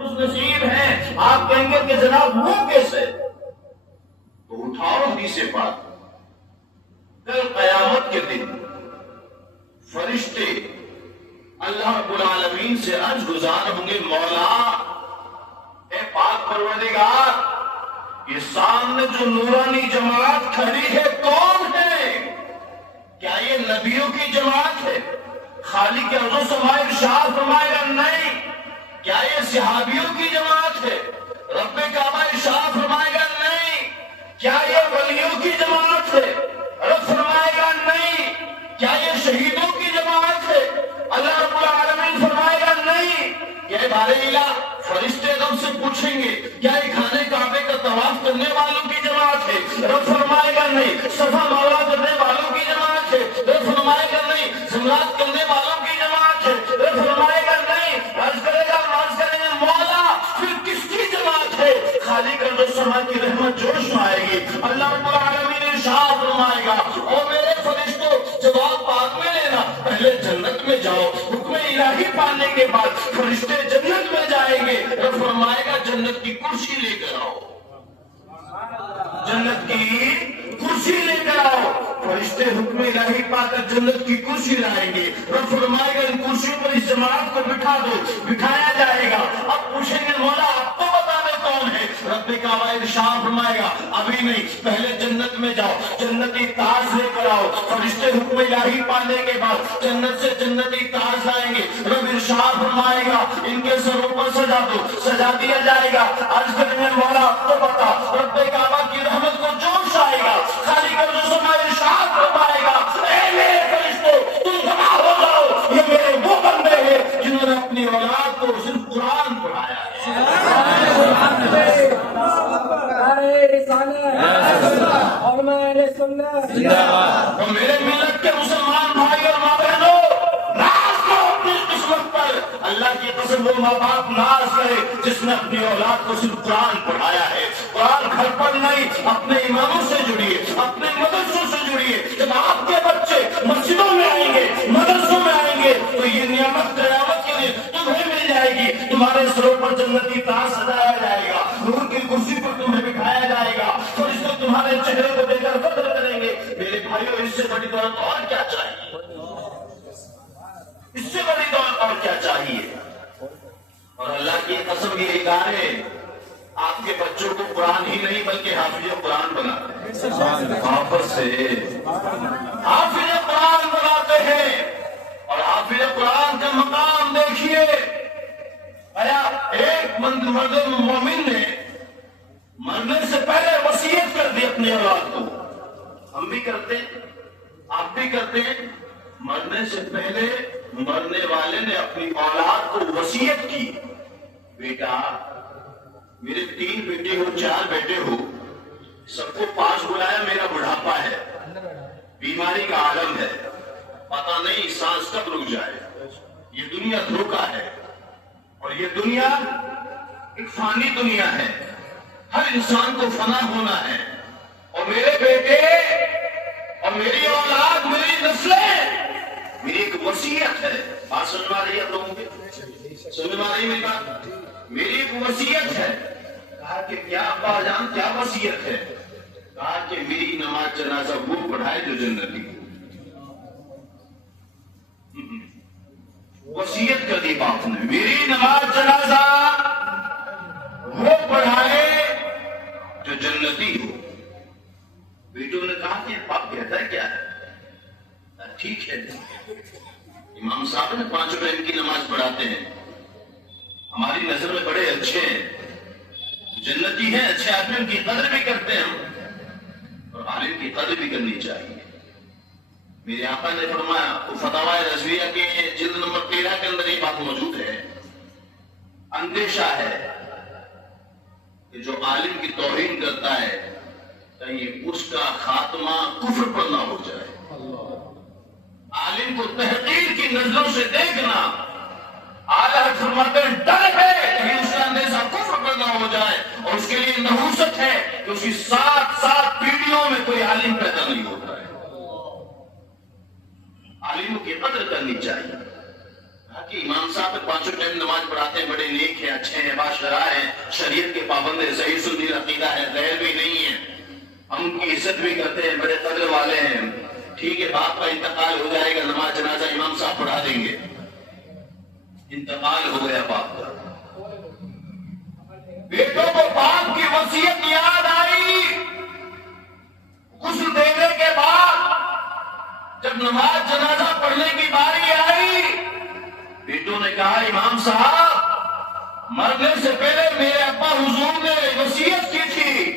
نصیب ہیں، آپ کہیں گے کہ جناب وہ کیسے؟ تو اٹھاؤ حدیث پاک، کل قیامت کے دن فرشتے اللہ رب العالمین سے عرض گزار ہوں گے، مولا اے پاک پروردگار، یہ سامنے جو نورانی جماعت کھڑی ہے کون ہے؟ کیا یہ نبیوں کی جماعت ہے؟ خالق ارض و سماء ارشاد فرمائے گا نہیں۔ کیا یہ صحابیوں کی جماعت ہے؟ رب کعبہ ارشاد فرمائے گا نہیں۔ کیا یہ ولیوں کی جماعت ہے؟ رب فرمائے گا نہیں۔ کیا یہ شہیدوں کی جماعت ہے؟ اللہ رب العالمین فرمائے گا نہیں۔ کہ بارے الہ فرشتے رب سے پوچھیں گے کیا یہ خانے کعبے کا طواف کرنے والوں کی جماعت ہے؟ رب فرمائے گا نہیں۔ صفا مروا کرنے والوں کی جماعت ہے؟ رب فرمائے گا نہیں۔ جمرات کرنے والوں کی جماعت ہے؟ رب فرمائے گا نہیں۔ عرض کرے گا مولا پھر کس کی جماعت ہے؟ خالق ارض و سماء کی رحمت جوش میں آئے گی۔ اللہ رب العالمین ارشاد فرمائے گا، او میرے فرشتوں جواب بعد میں لینا، پہلے جنت میں جاؤ۔ حکم الہی پانے کے بعد فرشتے جنت میں جائیں گے۔ رب فرمائے گا جنت کی کرسی لے کر آؤ، جنت کی کرسی لے کر آؤ۔ فرشتے حکم الہی پا کر جنت کی کرسی لائیں گے۔ رب فرمائے گا ان کرسیوں پر اس جماعت کو بٹھا دو، بٹھایا جائے گا۔ اب پوچھیں گے مولا آپ کو بتانے کون ہے؟ رب کعبہ ارشاد فرمائے گا ابھی نہیں، پہلے جنت میں جاؤ، جنتی تاج لے کر آؤ۔ فرشتے حکم الہی پانے کے بعد جنت سے جنتی تاج لائیں گے۔ رب ارشاد فرمائے گا ان کے سروں پر سجا دو، سجا دیا جائے گا۔ عرض کریں گے مولا آپ کو بتا، رب کعبہ کی رحمت کو جوش آئے گا۔ خالق ارض و سماء ارشاد فرمائے گا، اے میرے فرشتوں تم گواہ ہو جاؤ، یہ میرے وہ بندے ہیں جنہوں نے اپنی اولاد کو صرف قرآن پڑھایا ہے۔ اور میرے ملت کے مسلمان بھائی اور ماں بہنوں، ناز کرو اپنی قسمت پر۔ اللہ کی قسم وہ ماں باپ ناز کرے جس نے اپنی اولاد کو صرف قرآن پڑھایا ہے۔ قرآن گھر پر نہیں، اپنے اماموں سے جڑیے، اپنے مدرسوں سے جڑیے۔ جب آپ کے بچے مسجدوں میں آئیں گے، مدرسوں میں آئیں گے، تو یہ نعمت قیامت کے لیے تمہیں مل جائے گی۔ تمہارے سروں پر جنتی تاج سجایا جائے گا، نور کی کرسی پر تمہیں بٹھایا جائے گا، فرشتے تمہارے چہرے کو دیکھ کر فخر کریں گے۔ میرے بھائیوں اس سے بڑی دولت اور کیا چاہیے؟ اس سے بڑی دولت اور کیا چاہیے؟ اور اللہ کی قسم یہ ادارے آپ کے بچوں کو قرآن ہی نہیں بلکہ حافظ قرآن بناتے ہیں۔ حافظ سے حافظ قرآن بناتے ہیں۔ اور حافظ قرآن کا مقام دیکھیے، ایک مرد مومن نے مرنے سے پہلے وصیت کر دی اپنی اولاد کو۔ ہم بھی کرتے ہیں، آپ بھی کرتے ہیں۔ مرنے سے پہلے مرنے والے نے اپنی اولاد کو وصیت کی، بیٹا میرے 3 بیٹے ہو، 4 بیٹے ہو، سب کو پاس بلایا، میرا بڑھاپا ہے، بیماری کا عالم ہے، پتہ نہیں سانس کب رک جائے، یہ دنیا دھوکہ ہے، اور یہ دنیا ایک فانی دنیا ہے، ہر انسان کو فنا ہونا ہے۔ اور میرے بیٹے اور میری اولاد، میری نسلیں، میری ایک وصیت ہے۔ بات سنوا رہی ہے آپ لوگوں کی؟ سنوا رہی میری بات؟ میری ایک وصیت ہے۔ کہا کہ کیا ابا جان کیا وصیت ہے؟ کہا کہ میری نماز جنازہ وہ پڑھائے جو جنتی۔ وصیت کر دی باپ نے، میری نماز جنازہ وہ پڑھائے جو جنتی ہو۔ بیٹوں نے کہا کہ باپ کہتا ہے کیا ہے؟ ٹھیک ہے، امام صاحب نے 5 ٹائم کی نماز پڑھاتے ہیں، ہماری نظر میں بڑے اچھے ہیں، جنتی ہیں، اچھے آدمی کی قدر بھی کرتے ہیں ہم، اور عالم کی قدر بھی کرنی چاہیے۔ میرے آقا نے فرمایا، تو فتاوی رضویہ کے جلد نمبر 13 کے اندر یہ بات موجود ہے، اندیشہ ہے کہ جو عالم کی توہین کرتا ہے کہیں اس کا خاتمہ کفر پر نہ ہو جائے۔ عالم کو تحقیر کی نظروں سے دیکھنا، اعلیٰ فرماتے ہیں ڈر ہے کہ اس کا اندیشہ کفر پر نہ ہو جائے، اور اس کے لیے نحوست ہے کہ اس کی 7 پیڑھیوں میں کوئی عالم پیدا نہیں ہوتا ہے۔ عالموں کی قدر کرنی چاہیے۔ کہ امام صاحب پانچوں ٹائم نماز پڑھاتے ہیں، بڑے نیک ہیں، اچھے ہیں، باشرا ہیں، شریعت کے پابند ہیں، صحیح سنی عقیدہ ہے، غیر بھی نہیں ہے، ہم ان کی عزت بھی کرتے ہیں، بڑے قدر والے ہیں، ٹھیک ہے، باپ کا انتقال ہو جائے گا، نماز جنازہ امام صاحب پڑھا دیں گے، انتقال ہو گیا باپ کا، بیٹوں کو باپ کی وصیت یاد آئی، غسل دینے کے بعد جب نماز جنازہ پڑھنے کی باری آئی، بیٹوں نے کہا امام صاحب مرنے سے پہلے میرے ابا حضور نے وصیت کی تھی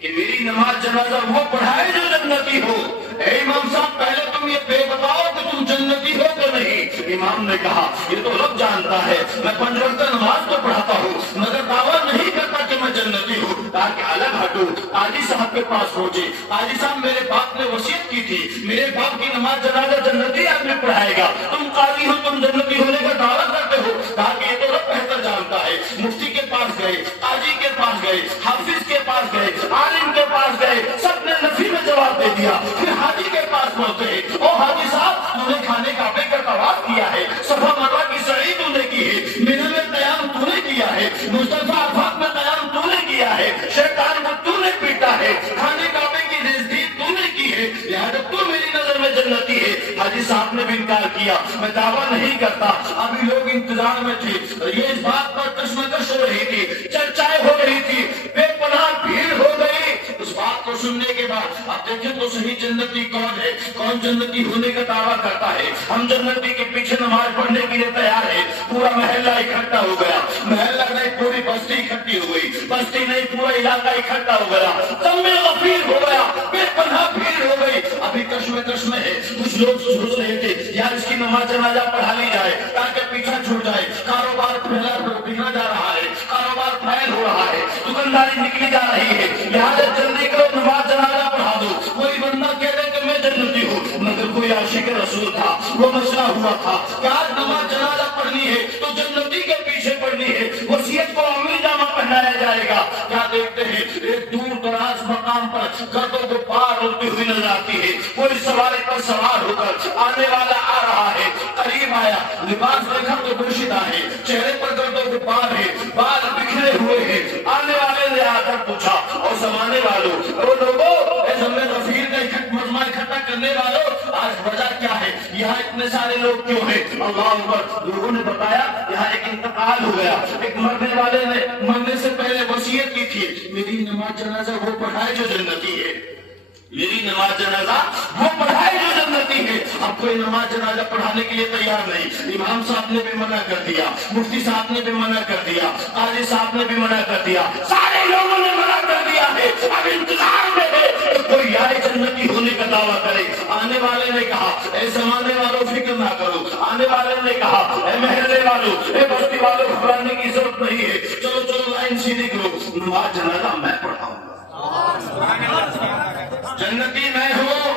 کہ میری نماز جنازہ وہ پڑھائے جو جنتی ہو، اے امام صاحب پہلے تم یہ بے بتاؤ کہ تم جنتی ہو تو نہیں۔ امام نے کہا یہ تو رب جانتا ہے، میں 5 وقت نماز تو پڑھاتا ہوں مگر دعویٰ نہیں کرتا کہ میں جنتی ہوں، تاکہ الگ ہٹو۔ قاضی صاحب کے پاس پہنچے، قاضی صاحب میرے باپ نے وصیت کی تھی میرے باپ کی نماز جنازہ جنتی آدمی پڑھائے گا، تم قاضی ہو، تم جنتی ہونے کا دعویٰ کرتے ہو، تاکہ یہ تو رب بہتر جانتا ہے۔ مفتی کے پاس گئے، قاضی کے پاس گئے، حافظ کے پاس گئے، عالم کے پاس گئے، سب نے نفی میں جواب دے دیا۔ پھر حاجی کے پاس پہنچے، او حاجی صاحب تو نے کھانے کعبے کا طواف کیا ہے، صفا مروہ کی سعی تو نے کی ہے، منہ میں قیام تو نے کیا ہے، مصطفیٰ عرفات میں قیام تو نے کیا ہے، شیطان کو تو نے پیٹا ہے، کھانے کعبے کی نزدیک تو نے کی ہے، لہذا تو میری نظر میں جنتی ہے۔ حاجی صاحب نے بھی انکار کیا، میں دعویٰ نہیں کرتا۔ ابھی لوگ انتظار میں تھے، یہ اس بات پر کشمکش ہو رہی تھی، چرچائیں ہو رہی تھی، بے پناہ بھیڑ ہو گئی۔ اس بات کو سننے کے بعد اب دیکھیں تو صحیح جنتی کون ہے، کون جنتی ہونے کا دعویٰ کرتا ہے۔ ہم جنتی کے پیچھے نماز پڑھنے کے لیے تیار ہے۔ پورا محلہ اکٹھا ہو گیا، محلہ نہیں پوری بستی اکٹھی ہو گئی، بستی نہیں پورا علاقہ اکٹھا ہو گیا، دم میں غفیر ہو گیا، بے پناہ بھیڑ ہو گئی۔ ابھی کشمکش میں ہے، کچھ لوگ سوچ رہے تھے یار اس کی نماز جنازہ پڑھا لی جائے تاکہ پیچھا چھوٹ جائے، کاروبار پھیلا بگڑا جا رہا ہے، کاروبار پھیل ہو رہا ہے، دکانداری نکلی جا رہی ہے، لہٰذا جلدی کرو نماز جنازہ پڑھا دو۔ کوئی بندہ کہہ دے کہ میں جنتی ہوں، مگر کوئی عاشق رسول تھا، وہ مسئلہ ہوا تھا کہ آج نماز جنازہ پڑھنی ہے تو جنتی کے پیچھے پڑھنی ہے، وصیت کو عملی جامہ پہنایا جائے گا۔ کیا دیکھتے ہیں ایک دور دراز مقام پر گردوں کو پار ہوتی ہوئی نظر آتی ہے، کوئی سواری پر سوار ہو کر آنے والا آ رہا ہے، قریب آیا، لباس دیکھا تو پوشیدہ ہے، چہرے پر گردوں کو پار ہے، بال بکھرے ہوئے ہیں۔ آنے والے نے آ کر پوچھا اور زمانے والوں، وہ لوگوں ہمیں غفیر کا مجمع اکٹھا کرنے والوں آج وجہ کیا ہے، یہاں اتنے سارے لوگ کیوں ہیں؟ اللہ اکبر۔ لوگوں نے بتایا یہاں ایک انتقال ہو گیا، ایک مرنے والے نے مرنے سے پہلے وصیت کی تھی میری نماز جنازہ وہ پڑھائے جو جنتی ہے، میری نماز جنازہ وہ پڑھائے جو جنتی ہے۔ اب کوئی نماز جنازہ پڑھانے کے لیے تیار نہیں، امام صاحب نے بھی منع کر دیا، مفتی صاحب نے بھی منع کر دیا، قاضی صاحب نے بھی منع کر دیا، سارے لوگوں نے منع کر دیا ہے۔ اب انتظار میں ہے کہ کوئی آئے جنتی ہونے کا دعویٰ کرے۔ آنے والے نے کہا اے زمانے والوں فکر نہ کرو، آنے والے نے کہا اے محلے والوں، اے بستی والوں گھبرانے کی ضرورت نہیں ہے، چلو چلو لائن سیدھی کرو، نماز جنازہ میں پڑھاؤں گا، جنتی میں ہوں،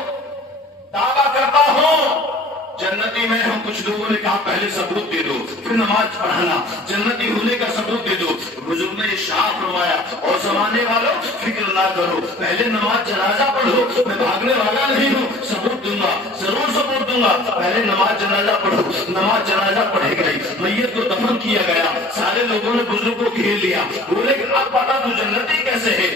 دعویٰ کرتا ہوں جنتی میں ہوں۔ کچھ لوگوں نے کہا پہلے ثبوت دے دو پھر نماز پڑھانا، جنتی ہونے کا ثبوت دے دو۔ بزرگ نے ارشاد فرمایا اور زمانے والوں فکر نہ کرو، پہلے نماز جنازہ پڑھو، میں بھاگنے والا نہیں ہوں، ثبوت دوں گا، ضرور ثبوت دوں گا، پہلے نماز جنازہ پڑھو۔ نماز جنازہ پڑھی گئی، میت کو دفن کیا گیا، سارے لوگوں نے بزرگ کو گھیر لیا، بولے کہ اب پتا تو جنتی کیسے ہے،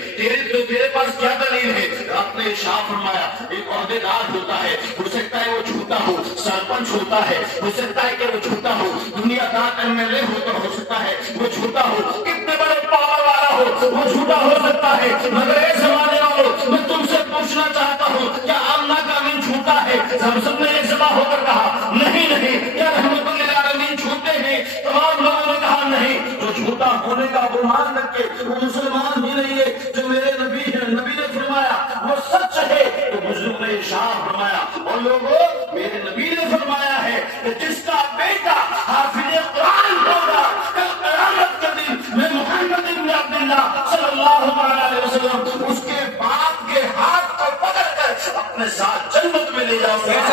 تیرے پاس کیا دلیل ہے؟ آپ نے ارشاد فرمایا ایک عہدیدار ہوتا ہے، ہو سکتا ہے وہ جھوٹا ہو، سرپنچ ہوتا ہے، ہو سکتا ہے کہ وہ جھوٹا ہو، دنیا دار MLA ہو سکتا ہے وہ جھوٹا ہو، کتنے بڑے پاور والا ہو وہ جھوٹا ہو سکتا ہے، مگر اے زمانے والوں میں تم سے پوچھنا چاہتا ہوں کیا آمنہ کا امین جھوٹا ہے؟ سب نے ایک جمع ہو کر کہا نہیں نہیں، کیا رحمت للعالمین جھوٹے ہیں؟ تمام لوگوں نے کہا نہیں، جو جھوٹا ہونے کا گمان رکھے وہ مسلمان ہی نہیں ہے، جو میرے نبی ہیں، نبی نے فرمایا وہ سچ ہے۔ تو بزرگ نے ارشاد فرمایا اور لوگوں میرے نبی نے فرمایا ہے کہ جس کا بیٹا حافظ قرآن ہوگا کل قیامت کے دن میں محمد بن عبداللہ صلی اللہ علیہ وسلم اس کے باپ کے ہاتھ کو پکڑ کر اپنے ساتھ جنت میں لے جاؤں گا۔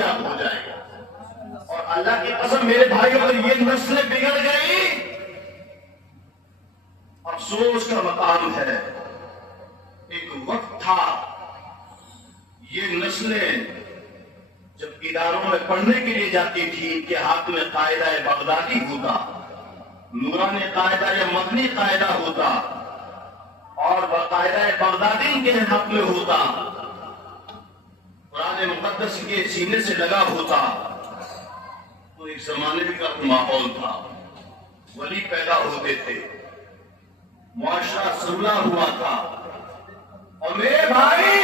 کامیاب ہو جائے گا۔ اور اللہ کی قسم میرے بھائی، اگر یہ نسلیں بگڑ گئی، افسوس کا مقام ہے۔ ایک وقت تھا یہ نسلیں جب اداروں میں پڑھنے کے لیے جاتی تھی کہ ہاتھ میں قاعدہ بغدادی ہوتا، نورانی قاعدہ یا مدنی قاعدہ ہوتا، اور باقاعدہ بغدادی کے حق میں ہوتا، قرآن مقدس کے سینے سے لگا ہوتا، تو ایک زمانے کا ماحول تھا، ولی پیدا ہوتے تھے، معاشرہ سلح ہوا تھا۔ اور میرے بھائی،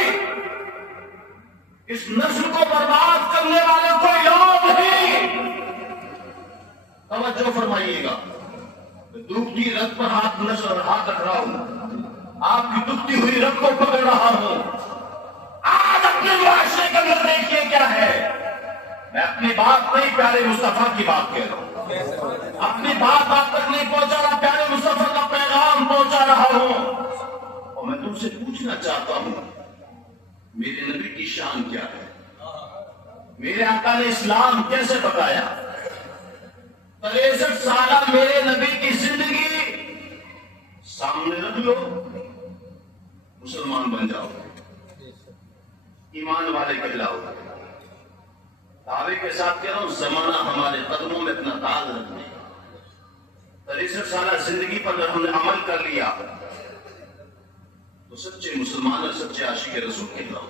اس نسل کو برباد کرنے والے کوئی اور نہیں۔ توجہ فرمائیے گا، دکھتی رت پر ہاتھ رکھ رہا ہوں، آپ کی دکھتی ہوئی رت کو پکڑ رہا ہوں۔ آج اپنے معاشرے کے اندر دیکھیے کیا ہے۔ میں اپنی بات نہیں، پیارے مصطفیٰ کی بات کہہ رہا ہوں، اپنی بات تک نہیں پہنچا رہا، پیارے مصطفیٰ کا پیغام پہنچا رہا ہوں۔ اور میں تم سے پوچھنا چاہتا ہوں، میرے نبی کی شان کیا ہے؟ میرے آقا نے اسلام کیسے بتایا؟ 63 سالہ میرے نبی کی زندگی سامنے رکھ لو، مسلمان بن جاؤ، ایمان والے کہلاؤ۔ دعوے کے ساتھ کہہ رہا ہوں، زمانہ ہمارے قدموں میں اپنا تاج رکھنے۔ 63 سالہ زندگی پر اگر ہم نے عمل کر لیا تو سچے مسلمان اور سچے عاشق رسول کہلاؤ۔